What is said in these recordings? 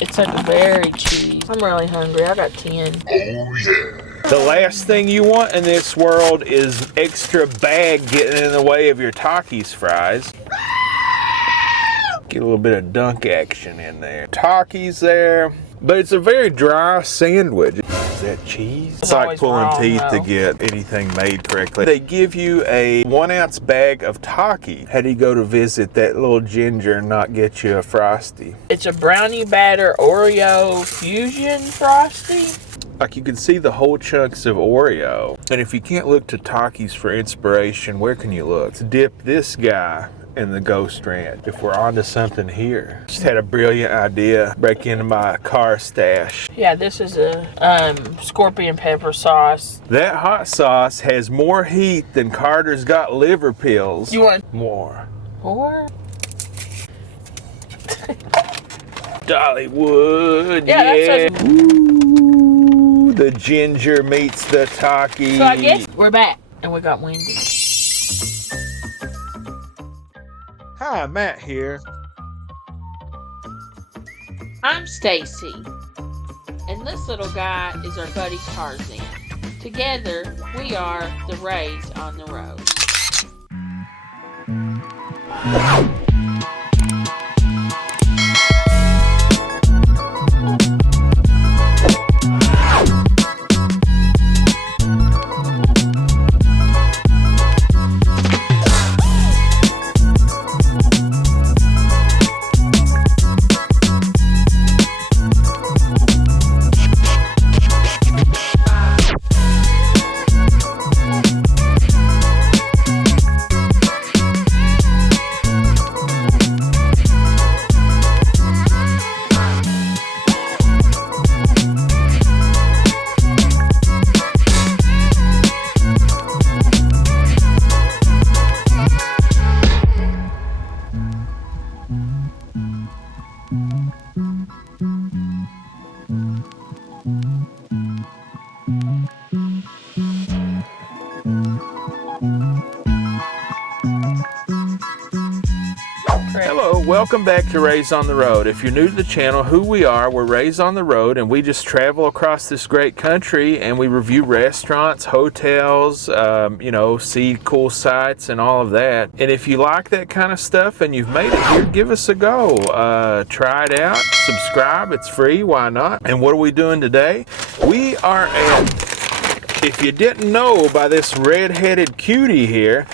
It's like very cheese. I'm really hungry. I got 10. Oh yeah. The last thing you want in this world is extra bag getting in the way of your Takis fries. Get a little bit of dunk action in there. Takis there, but it's a very dry sandwich. Is that cheese? It's like pulling teeth to get anything made correctly. They give you a 1 ounce bag of Taki. How do you go to visit that little ginger and not get you a frosty? It's a brownie batter Oreo fusion frosty. Like you can see the whole chunks of Oreo. And if you can't look to Takis for inspiration, where can you look? Let's dip this guy in the Ghost Ranch if we're onto something here. Just had a brilliant idea. Break into my car stash. Yeah, this is a scorpion pepper sauce. That hot sauce has more heat than Carter's got liver pills. You want more? more? Dollywood, Yeah, yeah. that's Ooh, the ginger meets the Taki. So I guess we're back and we got Wendy. Hi, Matt here. I'm Staci, and this little guy is our buddy Tarzan. Together, we are the Rays on the Road. Hello, welcome back to Rays on the Road. If you're new to the channel, who we are, we're Rays on the Road, and we just travel across this great country and we review restaurants, hotels, see cool sights and all of that. And if you like that kind of stuff and you've made it here, give us a go. Try it out, subscribe, it's free, why not? And what are we doing today? We are at, if you didn't know by this red-headed cutie here,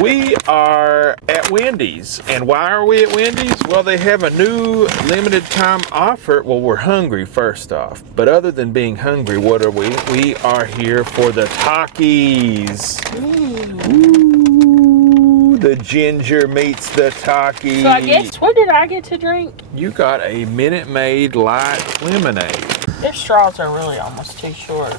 we are at Wendy's. And why are we at Wendy's? Well, they have a new limited time offer. Well, we're hungry first off. But other than being hungry, what are we? We are here for the Takis. Ooh, the ginger meets the Taki. So I guess, what did I get to drink? You got a Minute Maid light lemonade. Their straws are really almost too short.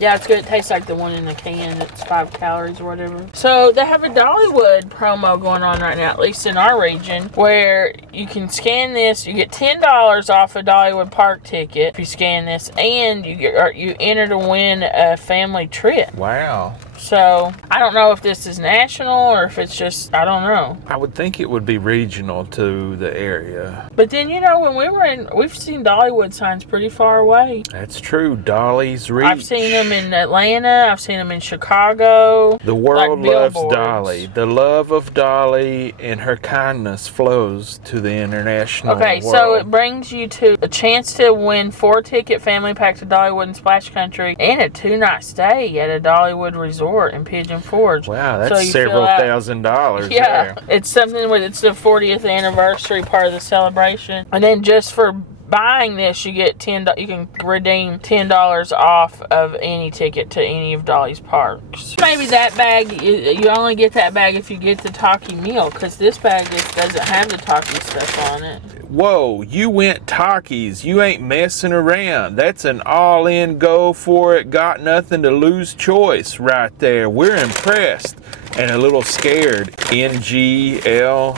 Yeah, it's good. It tastes like the one in the can. It's 5 calories or whatever. So they have a Dollywood promo going on right now, at least in our region, where you can scan this. You get $10 off a Dollywood park ticket if you scan this, and you enter to win a family trip. Wow. So I don't know if this is national or if it's just, I don't know. I would think it would be regional to the area. But then, when we were we've seen Dollywood signs pretty far away. That's true. Dolly's Reach. I've seen them in Atlanta. I've seen them in Chicago. The world like loves billboards. Dolly. The love of Dolly and her kindness flows to the international Okay, world. so it brings you to a chance to win 4-ticket family pack to Dollywood and Splash Country and a 2-night stay at a Dollywood resort in Pigeon Forge. Wow, that's So you several fill out- $1,000s Yeah, there. it's something with, it's the 40th anniversary part of the celebration. And then just for buying this, you get you can redeem $10 off of any ticket to any of Dolly's parks. Maybe that bag, you only get that bag if you get the Taki meal, because this bag doesn't have the Taki stuff on it. Whoa, you went Takis. You ain't messing around. That's an all-in go for it, got nothing to lose choice right there. We're impressed and a little scared. NGL.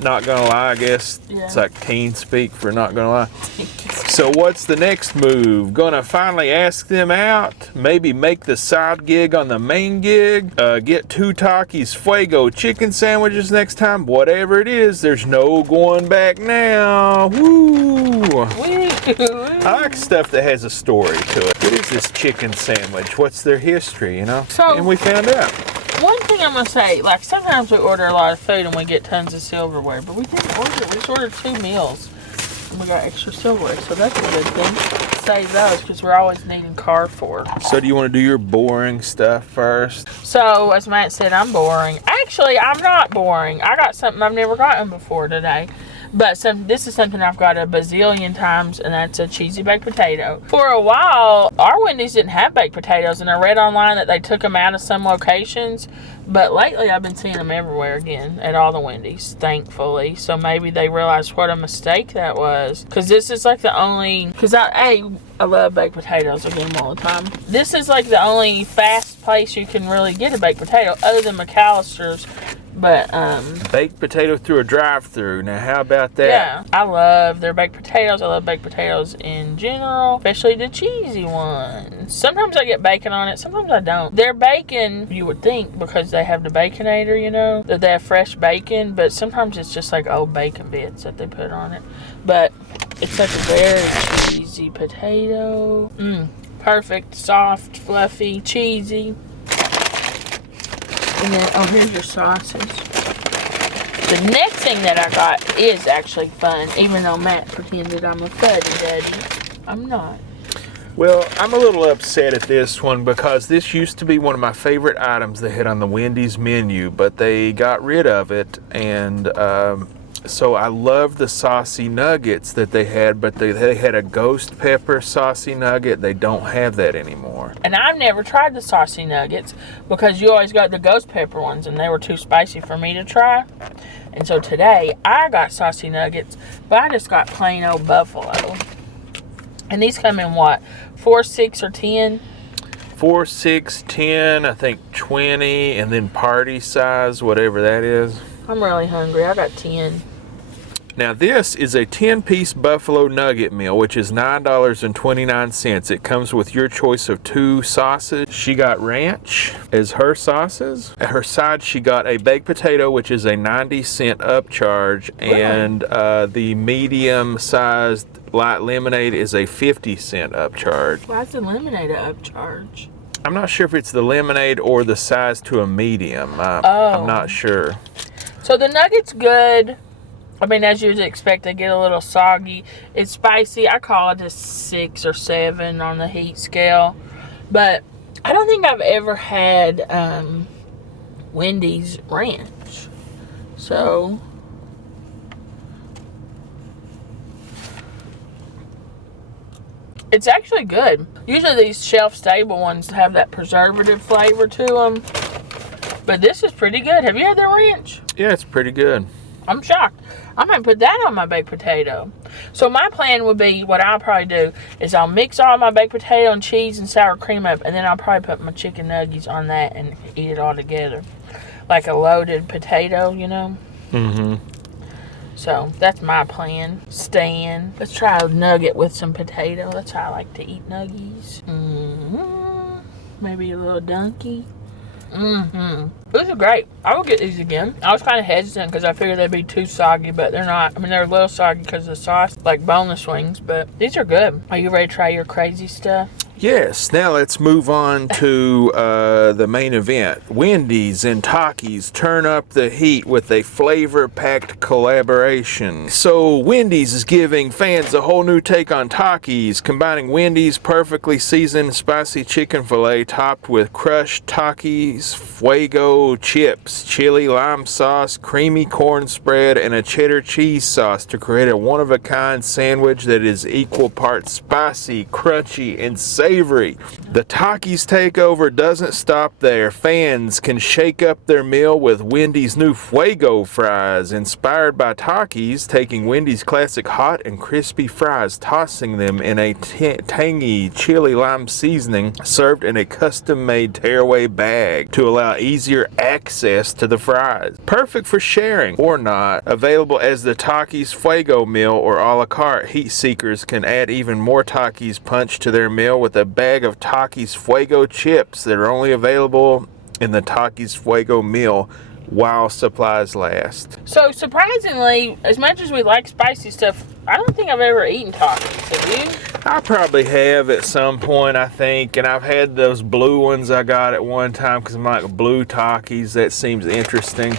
Not gonna lie, I guess Yeah. it's like teen speak for not gonna lie. So what's the next move? Gonna finally ask them out? Maybe make the side gig on the main gig? Get 2 Takis Fuego chicken sandwiches next time? Whatever it is, there's no going back now. Woo! I like stuff that has a story to it. What is this chicken sandwich? What's their history, you know? So, and we found out. One thing I'm going to say, like sometimes we order a lot of food and we get tons of silverware, but we didn't order, we just ordered 2 meals and we got extra silverware, so that's a good thing. Save those because we're always needing cardboard. So do you want to do your boring stuff first? So, as Matt said, I'm boring. Actually, I'm not boring. I got something I've never gotten before today. But this is something I've got a bazillion times, and that's a cheesy baked potato. For a while, our Wendy's didn't have baked potatoes, and I read online that they took them out of some locations. But lately, I've been seeing them everywhere again at all the Wendy's, thankfully. So maybe they realized what a mistake that was. Because this is like the only... Because I love baked potatoes. I get them all the time. This is like the only fast place you can really get a baked potato, other than McAllister's. But, baked potato through a drive-thru. Now, how about that? Yeah, I love their baked potatoes. I love baked potatoes in general, especially the cheesy ones. Sometimes I get bacon on it. Sometimes I don't. Their bacon, you would think, because they have the Baconator, you know, that they have fresh bacon. But sometimes it's just like old bacon bits that they put on it. But it's like a very cheesy potato. Perfect, soft, fluffy, cheesy. And then, oh, here's your sausage. The next thing that I got is actually fun, even though Matt pretended I'm a fuddy duddy. I'm not. Well, I'm a little upset at this one because this used to be one of my favorite items they had on the Wendy's menu, but they got rid of it, and so I love the saucy nuggets that they had, but they had a ghost pepper saucy nugget. They don't have that anymore. And I've never tried the saucy nuggets because you always got the ghost pepper ones, and they were too spicy for me to try. And so today, I got saucy nuggets, but I just got plain old buffalo. And these come in what? 4, 6, or 10? 4, 6, 10, I think 20, and then party size, whatever that is. I'm really hungry. I got 10. Now this is a 10-piece buffalo nugget meal, which is $9.29. It comes with your choice of 2 sauces. She got ranch as her sauces. At her side, she got a baked potato, which is a 90-cent upcharge, and the medium-sized light lemonade is a 50-cent upcharge. Why is the lemonade an upcharge? I'm not sure if it's the lemonade or the size to a medium. I'm not sure. So the nugget's good. I mean, as you'd expect, they get a little soggy. It's spicy. I call it a 6 or 7 on the heat scale. But I don't think I've ever had Wendy's ranch. So it's actually good. Usually these shelf-stable ones have that preservative flavor to them. But this is pretty good. Have you had their ranch? Yeah, it's pretty good. I'm shocked. I might put that on my baked potato. So my plan would be, what I'll probably do is I'll mix all my baked potato and cheese and sour cream up, and then I'll probably put my chicken nuggets on that and eat it all together. Like a loaded potato, you know? Mm-hmm. So that's my plan. Stan. Let's try a nugget with some potato. That's how I like to eat nuggies. Maybe a little donkey. These are great. I will get these again. I was kind of hesitant because I figured they'd be too soggy, but they're not. I mean, they're a little soggy because of the sauce, like boneless wings, but these are good. Are you ready to try your crazy stuff? Yes, now let's move on to the main event. Wendy's and Takis turn up the heat with a flavor-packed collaboration. So Wendy's is giving fans a whole new take on Takis, combining Wendy's perfectly seasoned spicy chicken filet topped with crushed Takis Fuego chips, chili lime sauce, creamy corn spread, and a cheddar cheese sauce to create a one-of-a-kind sandwich that is equal parts spicy, crunchy, and savory. savory. The Takis takeover doesn't stop there. Fans can shake up their meal with Wendy's new Fuego fries, inspired by Takis, taking Wendy's classic hot and crispy fries, tossing them in a tangy chili lime seasoning, served in a custom-made tearaway bag to allow easier access to the fries. Perfect for sharing or not. Available as the Takis Fuego Meal or a la carte, heat seekers can add even more Takis punch to their meal with a bag of Takis Fuego chips that are only available in the Takis Fuego Meal while supplies last. So surprisingly, as much as we like spicy stuff, I don't think I've ever eaten Takis. Have you? I probably have at some point, I think, and I've had those blue ones I got at one time because I'm like blue Takis. That seems interesting.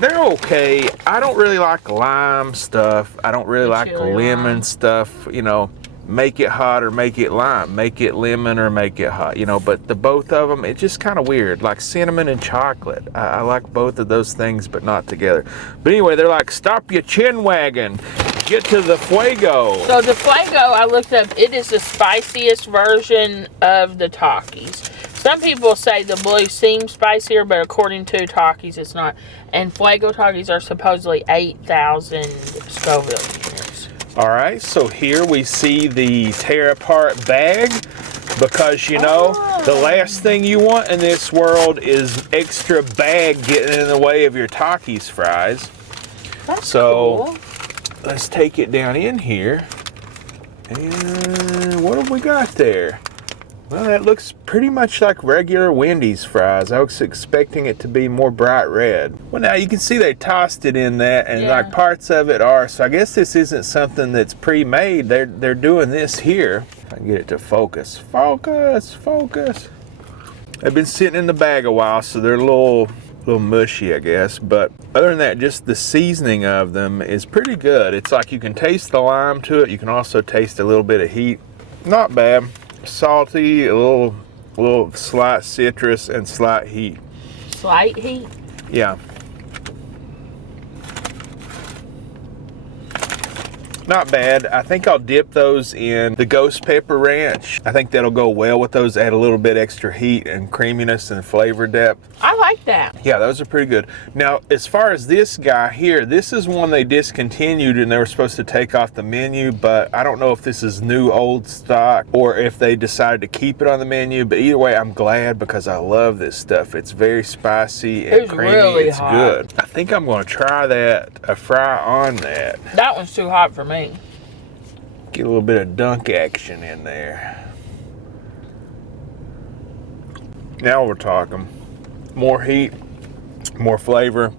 They're okay. I don't really like lime stuff. I don't really like lemon stuff. You know, make it hot or make it lime. Make it lemon or make it hot. You know, but the both of them, it's just kind of weird. Like cinnamon and chocolate. I like both of those things, but not together. But anyway, they're like, stop your chin wagging. Get to the Fuego. So the Fuego, I looked up, it is the spiciest version of the Takis. Some people say the blue seems spicier, but according to Takis, it's not. And Fuego Takis are supposedly 8,000 Scoville units. All right, so here we see the tear apart bag, because you know the last thing you want in this world is extra bag getting in the way of your Takis fries. That's cool. Let's take it down in here. And what have we got there? Well, that looks pretty much like regular Wendy's fries. I was expecting it to be more bright red. Well, now you can see they tossed it in that, and like parts of it are. So I guess this isn't something that's pre-made. They're doing this here. If I can get it to focus. Focus, focus. They've been sitting in the bag a while, so they're a little mushy, I guess. But other than that, just the seasoning of them is pretty good. It's like you can taste the lime to it. You can also taste a little bit of heat. Not bad. Salty, a little slight citrus and slight heat. Slight heat? Yeah. Not bad. I think I'll dip those in the ghost pepper ranch. I think that'll go well with those. Add a little bit extra heat and creaminess and flavor depth. I like that. Yeah, those are pretty good. Now, as far as this guy here, this is one they discontinued and they were supposed to take off the menu, but I don't know if this is new old stock or if they decided to keep it on the menu. But either way, I'm glad because I love this stuff. It's very spicy and creamy. Really it's hot. Good. I think I'm going to try that, a fry on that. That one's too hot for me. Get a little bit of dunk action in there. Now we're talking. More heat, more flavor.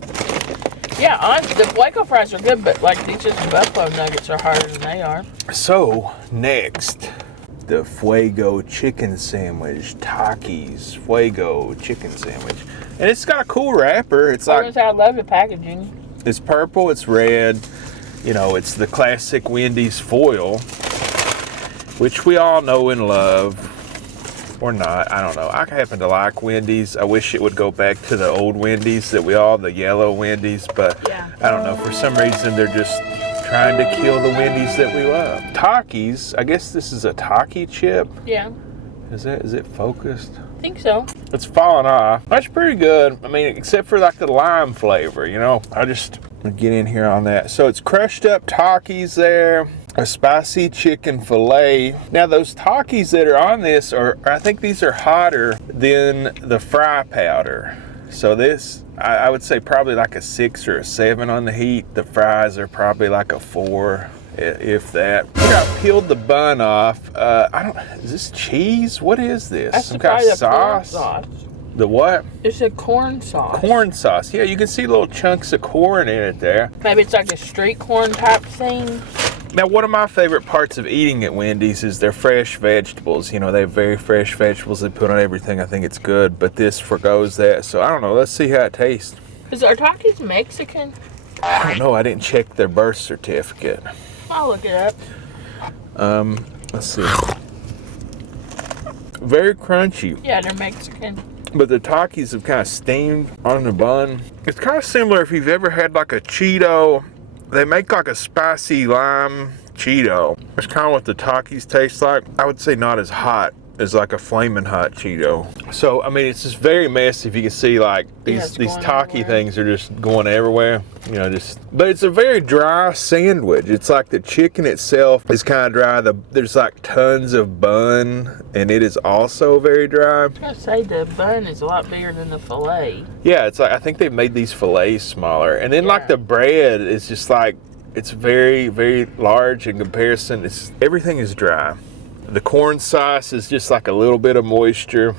Yeah, honestly, the Fuego fries are good, but like these just buffalo nuggets are harder than they are. So, next, the Fuego chicken sandwich. Takis Fuego chicken sandwich. And it's got a cool wrapper. It's like, I love the packaging. It's purple, it's red. You know, it's the classic Wendy's foil, which we all know and love. Or not, I don't know. I happen to like Wendy's. I wish it would go back to the old Wendy's that the yellow Wendy's, but yeah. I don't know. For some reason, they're just trying to kill the Wendy's that we love. Takis, I guess this is a Taki chip. Yeah. Is it focused? I think so. It's falling off. That's pretty good. I mean, except for like the lime flavor, you know. I'll get in here on that. So it's crushed up Takis there. A spicy chicken fillet. Now those Takis that are on this I think these are hotter than the fry powder. So this, I would say probably like a 6 or a 7 on the heat. The fries are probably like a 4, if that. Here I peeled the bun off. Is this cheese? What is this? That's some kind of sauce? Sauce. The what? It's a corn sauce. Corn sauce. Yeah, you can see little chunks of corn in it there. Maybe it's like a street corn type thing. Now, one of my favorite parts of eating at Wendy's is their fresh vegetables. You know, they have very fresh vegetables they put on everything. I think it's good, but this forgoes that. So, I don't know. Let's see how it tastes. Is our Takis Mexican? I don't know. I didn't check their birth certificate. I'll look it up. Let's see. Very crunchy. Yeah, they're Mexican. But the Takis have kind of steamed on the bun. It's kind of similar if you've ever had like a Cheeto. They make like a spicy lime Cheeto. That's kind of what the Takis taste like. I would say not as hot as like a flaming hot Cheeto. So I mean, it's just very messy. If you can see, like these Taki things are just going everywhere. You know, but it's a very dry sandwich. It's like the chicken itself is kind of dry. There's like tons of bun, and it is also very dry. I was gonna say the bun is a lot bigger than the fillet. Yeah, it's like I think they've made these fillets smaller, and then like the bread is just like it's very, very large in comparison. Everything is dry. The corn sauce is just like a little bit of moisture,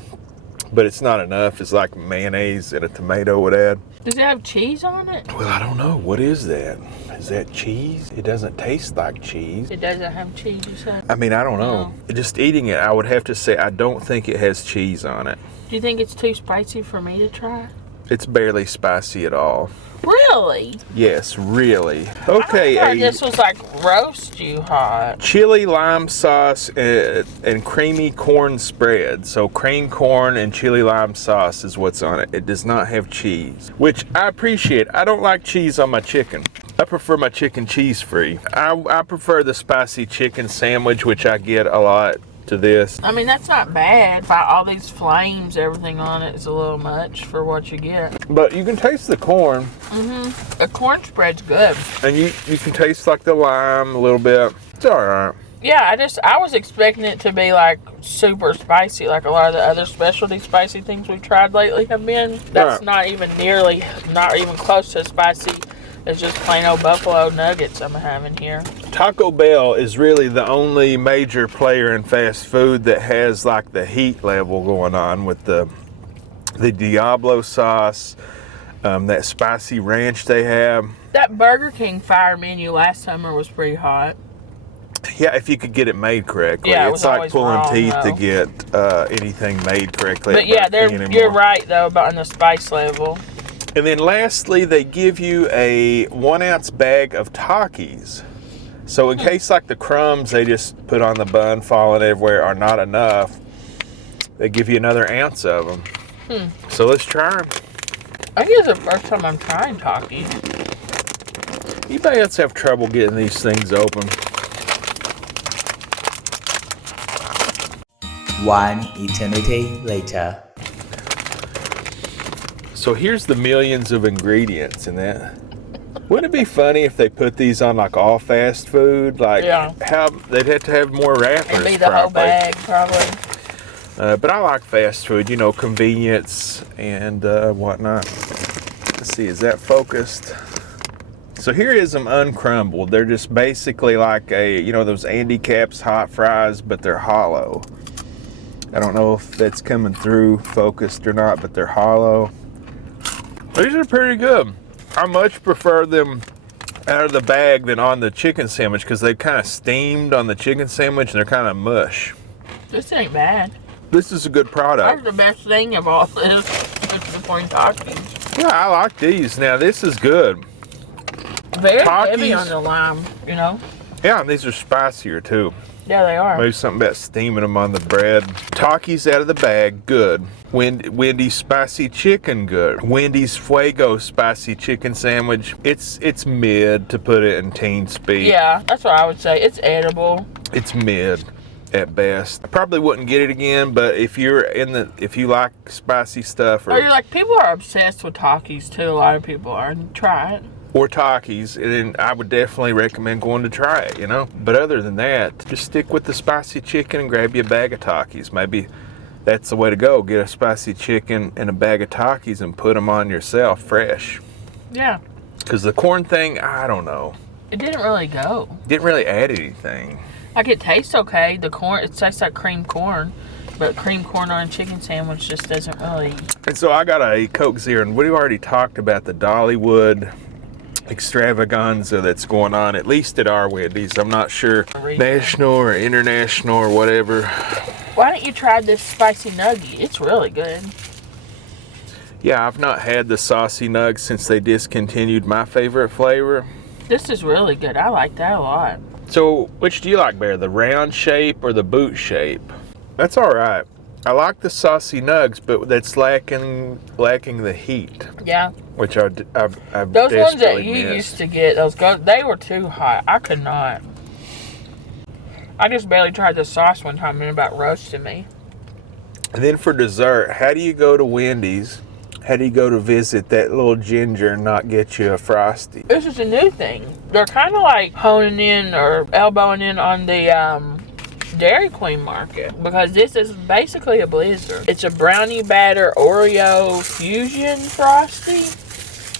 but it's not enough. It's like mayonnaise and a tomato would add. Does it have cheese on it? Well, I don't know. What is that? Is that cheese? It doesn't taste like cheese. It doesn't have cheese, you said? I mean, I don't know. No. Just eating it, I would have to say I don't think it has cheese on it. Do you think it's too spicy for me to try? It's barely spicy at all. Really? Yes, really. Okay, I thought this was like roast you hot. Chili lime sauce and creamy corn spread. So cream corn and chili lime sauce is what's on it. It does not have cheese, which I appreciate. I don't like cheese on my chicken. I prefer my chicken cheese free. I prefer the spicy chicken sandwich, which I get a lot, to this. I mean, that's not bad. All these flames, everything on it is a little much for what you get. But you can taste the corn. Mm-hmm. The corn spread's good. And you can taste like the lime a little bit. It's all right. Yeah, I was expecting it to be like super spicy, like a lot of the other specialty spicy things we've tried lately have been. That's not even close to as spicy as just plain old buffalo nuggets I'm having here. Taco Bell is really the only major player in fast food that has like the heat level going on with the Diablo sauce, that spicy ranch they have. That Burger King fire menu last summer was pretty hot. Yeah, if you could get it made correctly. Yeah, it's like pulling wrong, teeth though, to get anything made correctly. But yeah, you're right though about the spice level. And then lastly, they give you a 1 ounce bag of Takis. So in case like the crumbs they just put on the bun falling everywhere are not enough, they give you another ounce of them. So let's try them. I think it's the first time I'm trying Takis. Anybody else have trouble getting these things open? 1 eternity later. So here's the millions of ingredients in that. Wouldn't it be funny if they put these on like all fast food? Like, they'd have to have more wrappers. It'd be the whole bag, probably. But I like fast food, you know, convenience and whatnot. Let's see, is that focused? So here is them uncrumbled. They're just basically like those Andy Caps hot fries, but they're hollow. I don't know if that's coming through focused or not, but they're hollow. These are pretty good. I much prefer them out of the bag than on the chicken sandwich because they've kind of steamed on the chicken sandwich and they're kind of mush. This ain't bad. This is a good product. That's the best thing of all this. The point Takis. Yeah, I like these. Now this is good. Very heavy on the lime, you know? Yeah, and these are spicier too. Yeah, they are. Maybe something about steaming them on the bread. Takis out of the bag, good. Wendy's spicy chicken, good. Wendy's Fuego spicy chicken sandwich, it's mid to put it in teen speak. Yeah, that's what I would say. It's edible. It's mid at best. I probably wouldn't get it again, but if you like spicy stuff or you're like, people are obsessed with Takis too. A lot of people are. Try it. Or Takis, and I would definitely recommend going to try it, you know. But other than that, just stick with the spicy chicken and grab you a bag of Takis. Maybe that's the way to go. Get a spicy chicken and a bag of Takis and put them on yourself fresh. Yeah. Because the corn thing, I don't know. It didn't really go. Didn't really add anything. Like, it tastes okay. The corn, it tastes like cream corn. But cream corn on a chicken sandwich just doesn't really. And so I got a Coke Zero, and we already talked about the Dollywood extravaganza that's going on, at least at our Wendy's. I'm not sure national or international or whatever. Why don't you try this spicy nugget? It's really good. Yeah, I've not had the saucy nugs since they discontinued my favorite flavor. This is really good. I like that a lot. So which do you like better, the round shape or the boot shape? That's all right. I like the saucy nugs, but that's lacking the heat. Yeah. Which I've those ones that you missed. used to get, they were too hot. I could not. I just barely tried the sauce one time and it about roasted me. And then for dessert, how do you go to Wendy's? How do you go to visit that little ginger and not get you a frosty? This is a new thing. They're kind of like honing in or elbowing in on the Dairy Queen market, because this is basically a blizzard. It's a brownie batter Oreo fusion frosty.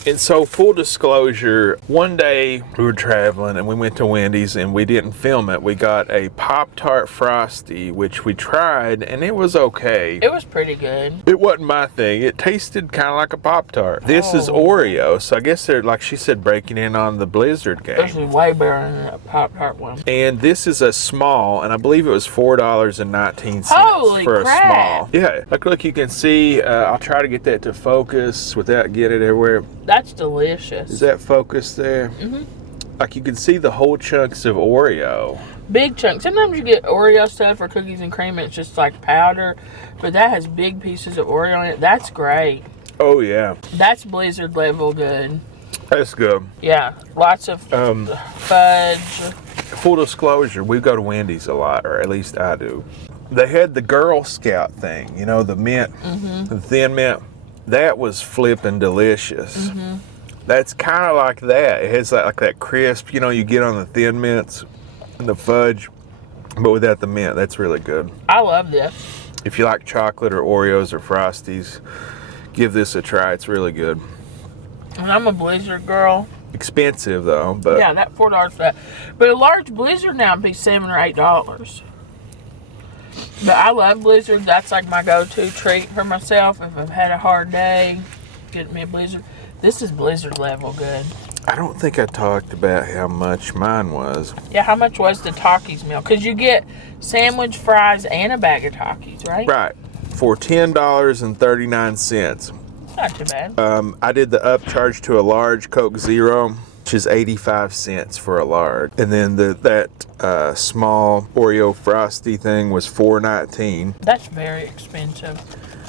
And so, full disclosure, one day we were traveling and we went to Wendy's and we didn't film it. We got a Pop-Tart Frosty, which we tried, and it was okay. It was pretty good. It wasn't my thing. It tasted kind of like a Pop-Tart. This is Oreo, so I guess they're, like she said, breaking in on the Blizzard game. This is way better than that Pop-Tart one. And this is a small, and I believe it was $4.19 Holy for crap. a small. Yeah, look, you can see, I'll try to get that to focus without getting it everywhere. That's delicious. Is that focused there? Mm-hmm. Like you can see the whole chunks of Oreo. Big chunks. Sometimes you get Oreo stuff or cookies and cream and it's just like powder, but that has big pieces of Oreo in it. That's great. Oh yeah. That's Blizzard level good. That's good. Yeah, lots of fudge. Full disclosure, we go to Wendy's a lot, or at least I do. They had the Girl Scout thing, you know, the mint, the thin mint. That was flipping delicious. Mm-hmm. That's kind of like that. It has like that crisp, you know, you get on the thin mints and the fudge, but without the mint. That's really good. I love this. If you like chocolate or Oreos or Frosties, give this a try. It's really good. And I'm a Blizzard girl. Expensive though, but yeah, that $4 for that. But a large Blizzard now would be $7 or $8. But I love Blizzard. That's like my go-to treat for myself. If I've had a hard day, get me a Blizzard. This is Blizzard level good. I don't think I talked about how much mine was. Yeah, how much was the Takis meal? Because you get sandwich, fries, and a bag of Takis, right? Right. For $10.39. Not too bad. I did the upcharge to a large Coke Zero, which is 85 cents for a large. And then that small Oreo Frosty thing was $4.19. That's very expensive.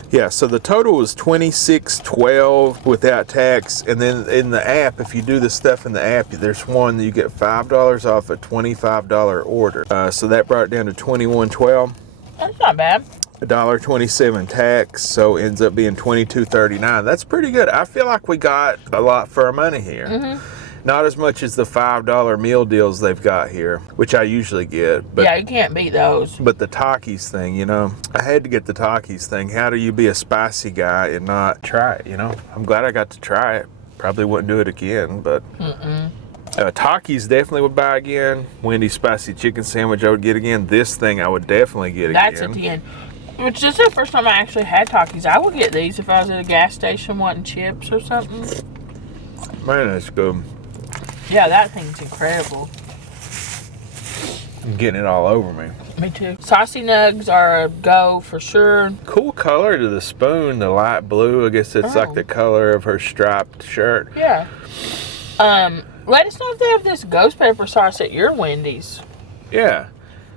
Yeah, so the total was $26.12 without tax. And then in the app, if you do the stuff in the app, there's one that you get $5 off a $25 order. So that brought it down to $21.12. That's not bad. $1.27 tax, so ends up being $22.39. That's pretty good. I feel like we got a lot for our money here. Mm-hmm. Not as much as the $5 meal deals they've got here, which I usually get. But, yeah, you can't beat those. But the Takis thing, you know, I had to get the Takis thing. How do you be a spicy guy and not try it, you know? I'm glad I got to try it. Probably wouldn't do it again, but... Takis definitely would buy again. Wendy's spicy chicken sandwich I would get again. This thing I would definitely get again. That's at the end. Which is the first time I actually had Takis. I would get these if I was at a gas station wanting chips or something. Man, that's good. Yeah, that thing's incredible. I'm getting it all over me. Me too. Saucy nugs are a go for sure. Cool color to the spoon, the light blue. I guess it's like the color of her striped shirt. Yeah. Let us know if they have this ghost pepper sauce at your Wendy's. Yeah.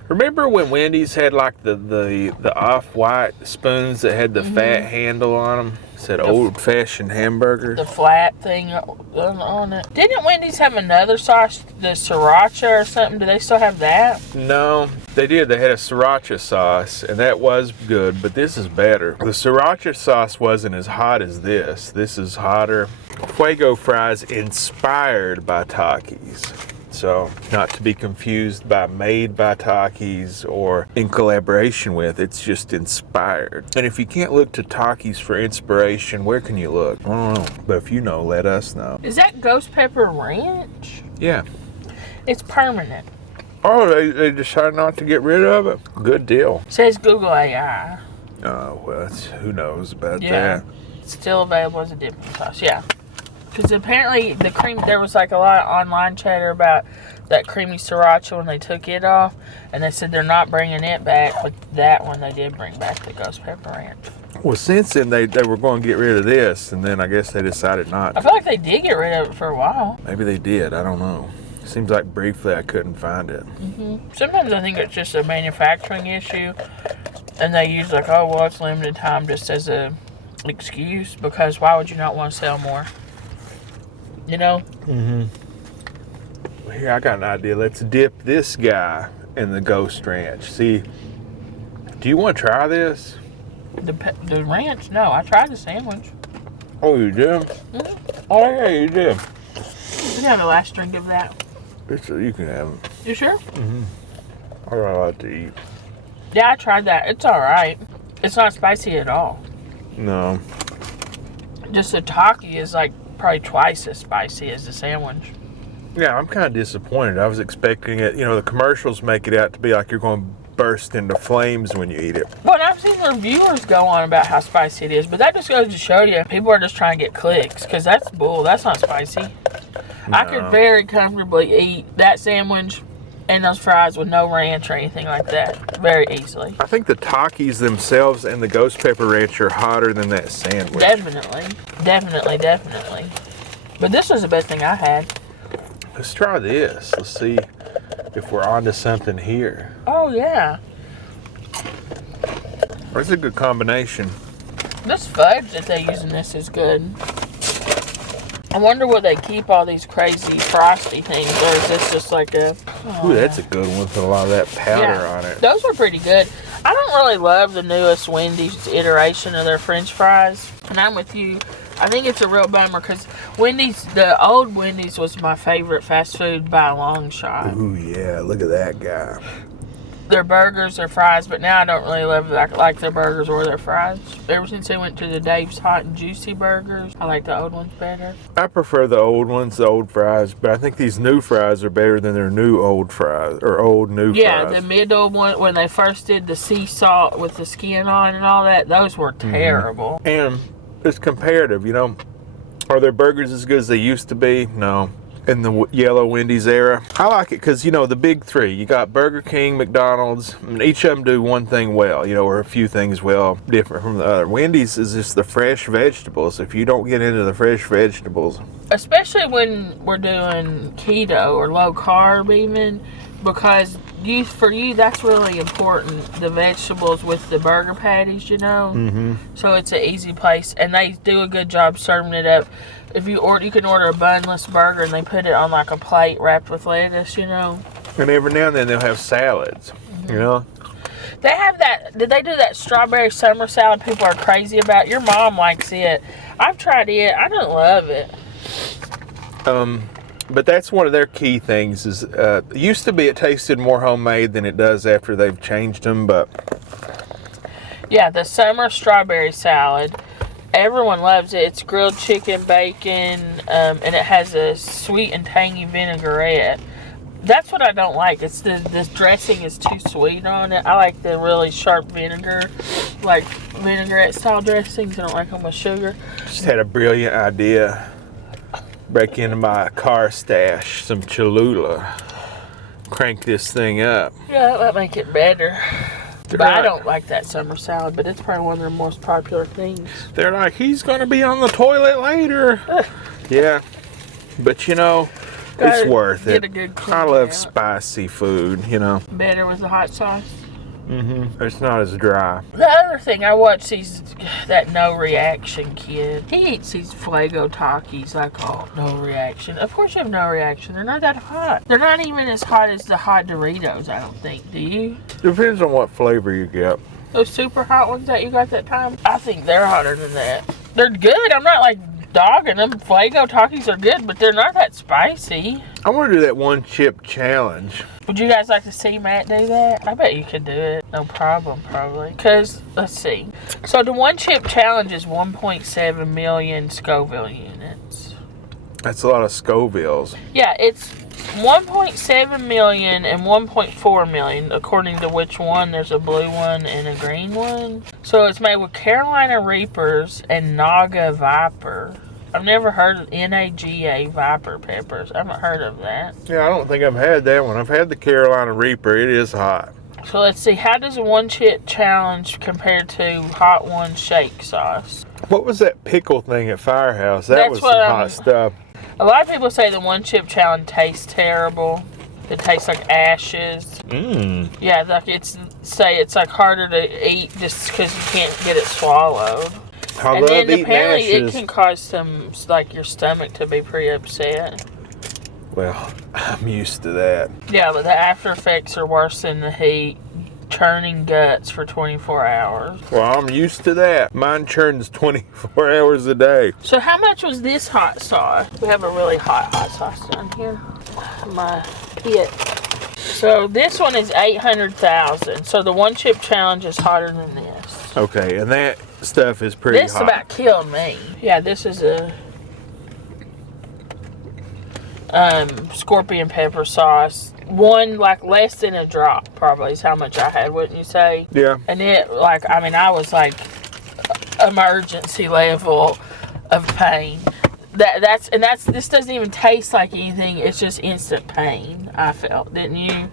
Remember when Wendy's had like the off-white spoons that had the fat handle on them? Said old-fashioned hamburger. The flat thing on it. Didn't Wendy's have another sauce, the sriracha or something? Do they still have that? No, they did. They had a sriracha sauce, and that was good, but this is better. The sriracha sauce wasn't as hot as this. This is hotter. Fuego fries inspired by Takis. So, not to be confused by made by Takis or in collaboration with, it's just inspired. And if you can't look to Takis for inspiration, where can you look? I don't know, but if you know, let us know. Is that ghost pepper ranch? Yeah. It's permanent. Oh, they decided not to get rid of it? Good deal. Says Google AI. Oh, well, who knows about Yeah. that. It's still available as a dipping sauce, yeah. Because apparently the cream, there was like a lot of online chatter about that creamy sriracha when they took it off. And they said they're not bringing it back, but that one they did bring back, the ghost pepper ranch. Well, since then, they were going to get rid of this, and then I guess they decided not. I feel like they did get rid of it for a while. Maybe they did. I don't know. Seems like briefly I couldn't find it. Sometimes I think it's just a manufacturing issue. And they use like, oh, well, it's limited time just as a excuse. Because why would you not want to sell more? You know? Here, I got an idea. Let's dip this guy and the Ghost Ranch. See, do you want to try this? The ranch? No, I tried the sandwich. Oh, you did? Mm-hmm. Oh, yeah, you did. You can have the last drink of that. You can have it. You sure? Mm-hmm. I like to eat. Yeah, I tried that. It's all right. It's not spicy at all. No. Just the Taki is like probably twice as spicy as the sandwich. Yeah, I'm kind of disappointed. I was expecting it. You know, the commercials make it out to be like you're going to burst into flames when you eat it. Well, I've seen reviewers go on about how spicy it is, but that just goes to show you people are just trying to get clicks, because that's bull. That's not spicy. No. I could very comfortably eat that sandwich and those fries with no ranch or anything like that very easily. I think the Takis themselves and the ghost pepper ranch are hotter than that sandwich. Definitely. But this was the best thing I had. Let's try this. Let's see if we're onto something here. Oh, yeah. That's a good combination. This fudge that they use in this is good. I wonder where they keep all these crazy frosty things, or is this just like a... Oh, ooh, that's a good one with a lot of that powder on it. Those were pretty good. I don't really love the newest Wendy's iteration of their French fries. And I'm with you. I think it's a real bummer because the old Wendy's was my favorite fast food by a long shot. Ooh, yeah. Look at that guy. Their burgers, their fries, but now I don't really love like their burgers or their fries. Ever since they went to the Dave's Hot and Juicy burgers, I like the old ones better. I prefer the old ones, the old fries, but I think these new fries are better than their new old fries, or old new fries. Yeah, the middle one, when they first did the sea salt with the skin on and all that, those were terrible. And it's comparative, you know. Are their burgers as good as they used to be? No. In the yellow Wendy's era. I like it because, you know, the big three. You got Burger King, McDonald's, and each of them do one thing well, you know, or a few things well, different from the other. Wendy's is just the fresh vegetables. If you don't get into the fresh vegetables. Especially when we're doing keto or low carb even, because for you, that's really important, the vegetables with the burger patties, you know? Mm-hmm. So it's an easy place, and they do a good job serving it up. If you order, you can order a bunless burger, and they put it on like a plate wrapped with lettuce, you know? And every now and then they'll have salads, you know? They have that, did they do that strawberry summer salad people are crazy about? Your mom likes it. I've tried it. I don't love it. But that's one of their key things is, used to be it tasted more homemade than it does after they've changed them, but... Yeah, the summer strawberry salad, everyone loves it. It's grilled chicken, bacon, and it has a sweet and tangy vinaigrette. That's what I don't like. It's this dressing is too sweet on it. I like the really sharp vinegar, like vinaigrette style dressings. I don't like them with sugar. Just had a brilliant idea. Break into my car stash some Cholula. Crank this thing up. Yeah, that might make it better. They're But I like, don't like that summer salad, but it's probably one of their most popular things. They're like, he's going to be on the toilet later. Yeah. But, you know, it's worth it. I love spicy food, you know. Better with the hot sauce. Mm-hmm. It's not as dry. The other thing, I watch that no reaction kid. He eats these Fuego Takis like, oh, no reaction. Of course you have no reaction. They're not that hot. They're not even as hot as the hot Doritos, I don't think. Do you? Depends on what flavor you get. Those super hot ones that you got that time? I think they're hotter than that. They're good. I'm not like dogging them. Fuego Takis are good, but they're not that spicy. I want to do that one chip challenge. Would you guys like to see Matt do that? I bet you could do it. No problem, probably. Because, let's see. So, the one chip challenge is 1.7 million Scoville units. That's a lot of Scovilles. Yeah, it's 1.7 million and 1.4 million, according to which one. There's a blue one and a green one. So, it's made with Carolina Reapers and Naga Viper. I've never heard of NAGA Viper peppers. I haven't heard of that. Yeah, I don't think I've had that one. I've had the Carolina Reaper. It is hot. So let's see. How does a one chip challenge compare to Hot One shake sauce? What was that pickle thing at Firehouse? That was some hot stuff. A lot of people say the one chip challenge tastes terrible. It tastes like ashes. Yeah, like it's like harder to eat just because you can't get it swallowed. And then apparently it can cause some, like, your stomach to be pretty upset. Well, I'm used to that. Yeah, but the after effects are worse than the heat. Churning guts for 24 hours. Well, I'm used to that. Mine churns 24 hours a day. So how much was this hot sauce? We have a really hot sauce down here. My pit. So this one is 800,000. So the one chip challenge is hotter than this. Okay, and that stuff is pretty hot. This about killed me. Yeah, this is a scorpion pepper sauce. One, like, less than a drop probably is how much I had, wouldn't you say? Yeah. And it, like, I mean, I was like emergency level of pain. This doesn't even taste like anything. It's just instant pain. I felt, didn't you?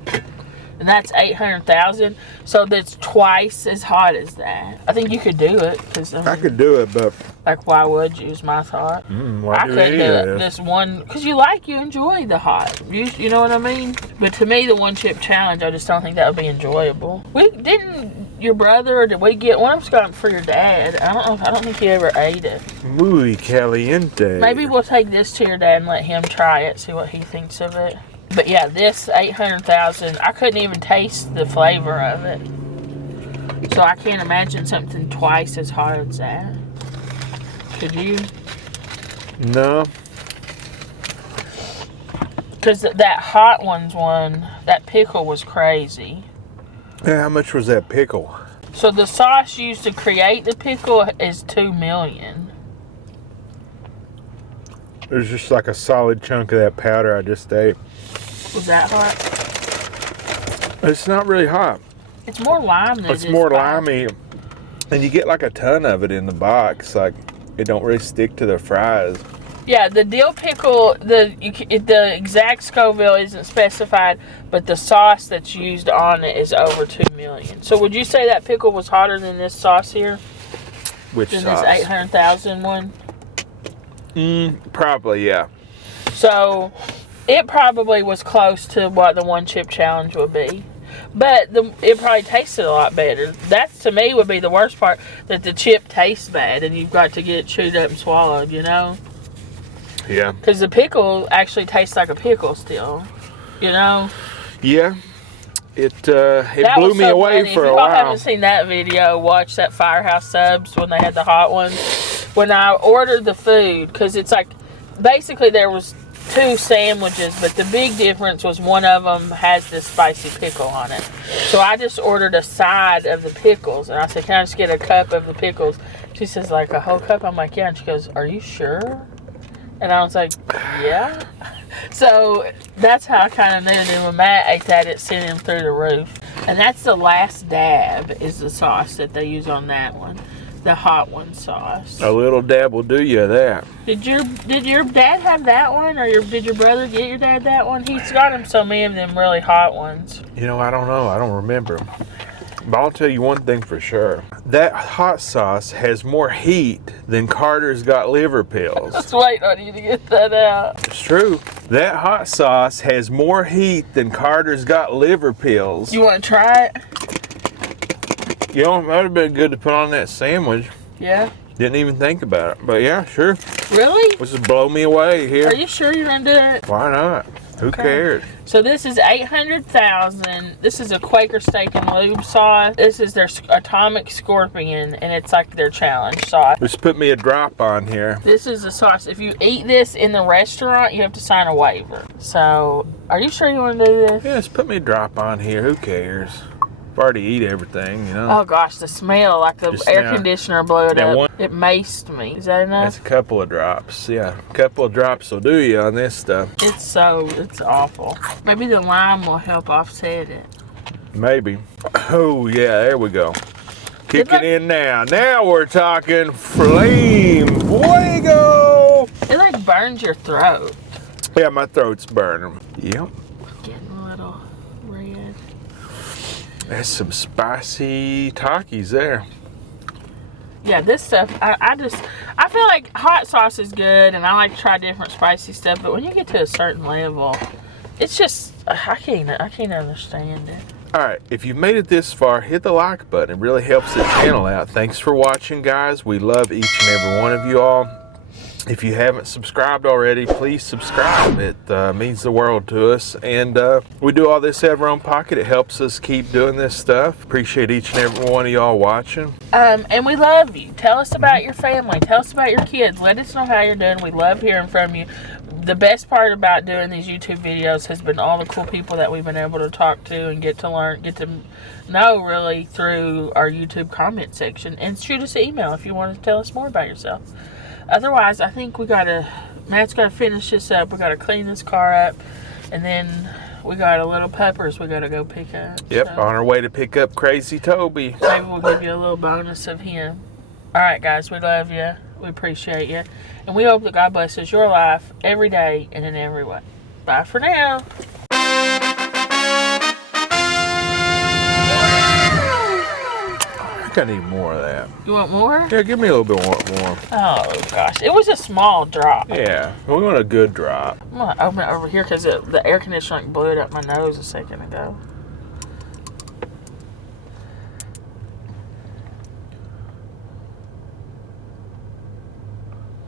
And that's 800,000. So that's twice as hot as that. I think you could do it. Cause, I could do it, but like, why would you? Is my thought. I couldn't do it. This one, because you enjoy the hot. You know what I mean? But to me, the one chip challenge, I just don't think that would be enjoyable. Didn't your brother, or did we get one of them's got for your dad? I don't think he ever ate it. Muy caliente. Maybe we'll take this to your dad and let him try it, see what he thinks of it. But yeah, this 800,000, I couldn't even taste the flavor of it. So I can't imagine something twice as hot as that. Could you? No. Because that hot ones one, that pickle was crazy. Yeah, how much was that pickle? So the sauce used to create the pickle is $2 million. There's just like a solid chunk of that powder I just ate. Was that hot? It's not really hot. It's more lime than it's more limey. And you get like a ton of it in the box. Like, it don't really stick to the fries. Yeah, the dill pickle, the exact Scoville isn't specified, but the sauce that's used on it is over $2 million. So would you say that pickle was hotter than this sauce here? Which than sauce? This 800,000 one? Probably, yeah. So it probably was close to what the one chip challenge would be. But it probably tasted a lot better. That, to me, would be the worst part, that the chip tastes bad and you've got to get it chewed up and swallowed, you know? Yeah. Because the pickle actually tastes like a pickle still, you know? Yeah. It blew me away for a while. If you haven't seen that video, watch that Firehouse Subs when they had the hot ones. When I ordered the food, because it's like, basically there was 2 sandwiches, but the big difference was one of them has this spicy pickle on it. So I just ordered a side of the pickles, and I said, can I just get a cup of the pickles? She says, like, a whole cup? I'm like, yeah. And she goes, are you sure? And I was like, yeah. So that's how I kind of knew that when Matt ate that, it sent him through the roof. And that's the last dab is the sauce that they use on that one. The hot one sauce. A little dab will do you that. Did your dad have that one, or did your brother get your dad that one? He's got him so many of them really hot ones. You know, I don't know. I don't remember. But I'll tell you one thing for sure. That hot sauce has more heat than Carter's Got Liver Pills. Let's wait on you to get that out. It's true. That hot sauce has more heat than Carter's Got Liver Pills. You want to try it? You know, it might have been good to put on that sandwich. Yeah. Didn't even think about it. But yeah, sure. Really? Let's just blow me away here. Are you sure you're going to do it? Why not? Who cares? So this is 800,000. This is a Quaker Steak and Lube sauce. This is their Atomic Scorpion, and it's like their challenge sauce. Just put me a drop on here. This is a sauce. If you eat this in the restaurant, you have to sign a waiver. So, are you sure you want to do this? Yeah, just put me a drop on here. Who cares? I've already eat everything, you know. Oh gosh, the smell, like the Just air now. conditioner blew it up. One- It maced me. Is that enough? That's a couple of drops. Yeah, a couple of drops will do you on this stuff. It's awful. Maybe the lime will help offset it. Maybe. Oh, yeah, there we go. Kick it in now. Now we're talking flame fuego. It like burns your throat. Yeah, my throat's burning. Yep. Getting a little red. That's some spicy Takis there. Yeah, this stuff, I feel like hot sauce is good, and I like to try different spicy stuff, but when you get to a certain level, it's just, I can't understand it. All right, if you've made it this far, hit the like button. It really helps the channel out. Thanks for watching, guys. We love each and every one of you all. If you haven't subscribed already, please subscribe. It means the world to us. And we do all this out of our own pocket. It helps us keep doing this stuff. Appreciate each and every one of y'all watching. And we love you. Tell us about your family. Tell us about your kids. Let us know how you're doing. We love hearing from you. The best part about doing these YouTube videos has been all the cool people that we've been able to talk to and get to learn, get to know really through our YouTube comment section. And shoot us an email if you want to tell us more about yourself. Otherwise, I think Matt's got to finish this up. We got to clean this car up. And then we got a little peppers we got to go pick up. Yep, So on our way to pick up Crazy Toby. maybe we'll give you a little bonus of him. All right, guys, we love you. We appreciate you. And we hope that God blesses your life every day and in every way. Bye for now. I think I need more of that. You want more? Yeah, give me a little bit more. Oh, gosh. It was a small drop. Yeah, we want a good drop. I'm going to open it over here because the air conditioner blew it up my nose a second ago.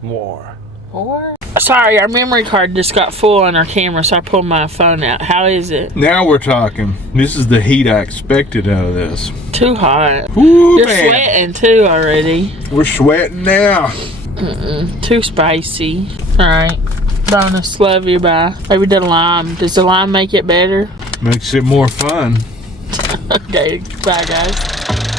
More. More? Sorry, our memory card just got full on our camera, so I pulled my phone out. How is it? Now we're talking. This is the heat I expected out of this. Too hot. Woo, You're man. sweating too already. We're sweating now. Too spicy. Alright. Bonus. Love you. Bye. Maybe the lime. Does the lime make it better? Makes it more fun. Okay. Bye, guys.